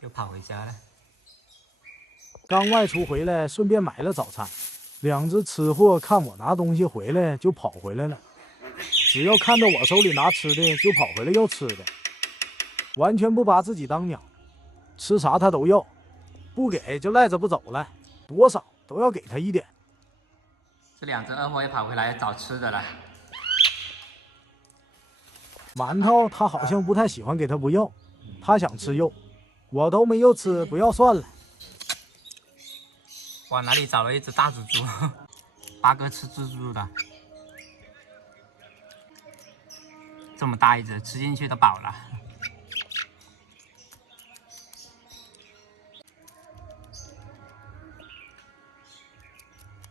又跑回家了。刚外出回来，顺便买了早餐。两只吃货看我拿东西回来，就跑回来了。只要看到我手里拿吃的，就跑回来要吃的，完全不把自己当鸟，吃啥他都要，不给就赖着不走了，多少都要给他一点。这两只二货也跑回来找吃的了。馒头他好像不太喜欢给他不要，他想吃肉，我都没有吃，不要算了。往哪里找了一只大蜘蛛？八哥吃蜘蛛的，这么大一只，吃进去都饱了。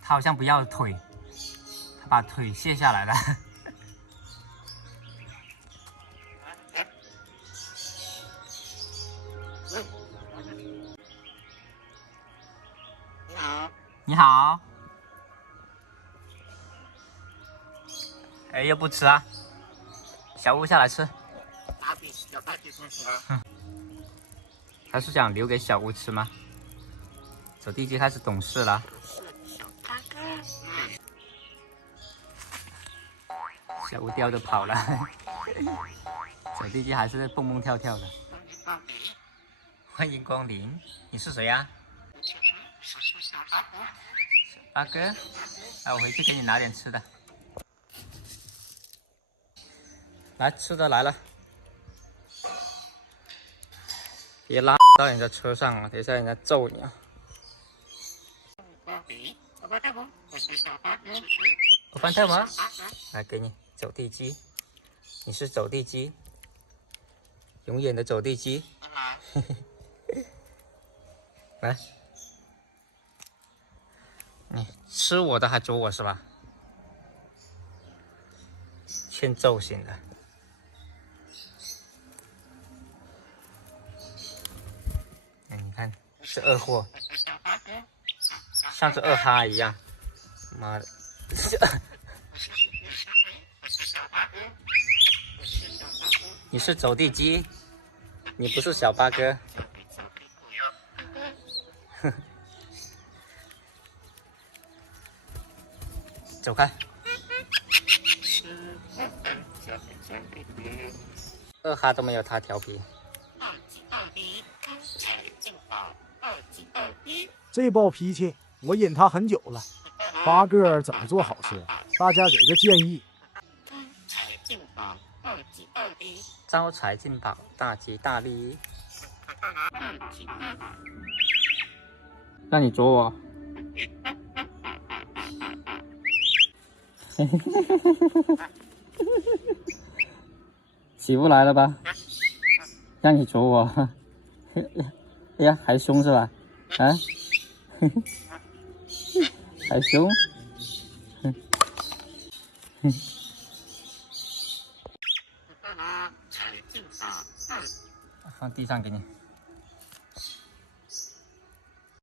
他好像不要腿，他把腿卸下来了。你好。哎，又不吃啊？小乌下来吃。他是想留给小乌吃吗？走地鸡开始懂事了。小乌叼着跑了。走地鸡还是蹦蹦跳跳的。欢迎光临，你是谁呀？小八哥，来，我回去给你拿点吃的。来，吃的来了，别拉到人家车上啊，等一下人家揍你啊！我翻特吗？来，给你走地鸡，你是走地鸡，永远的走地鸡。来，你吃我的还啄我是吧？欠揍型的。你看，是二货，像是二哈一样。妈的！你是走地鸡，你不是小八哥。走开！二哈都没有他调皮。这暴脾气我忍他很久了。八哥怎么做好吃？大家给个建议。招财进宝，大吉大利。那你啄我。起不来了吧？让你啄我。哎呀，还凶是吧？啊？还凶？放地上给你。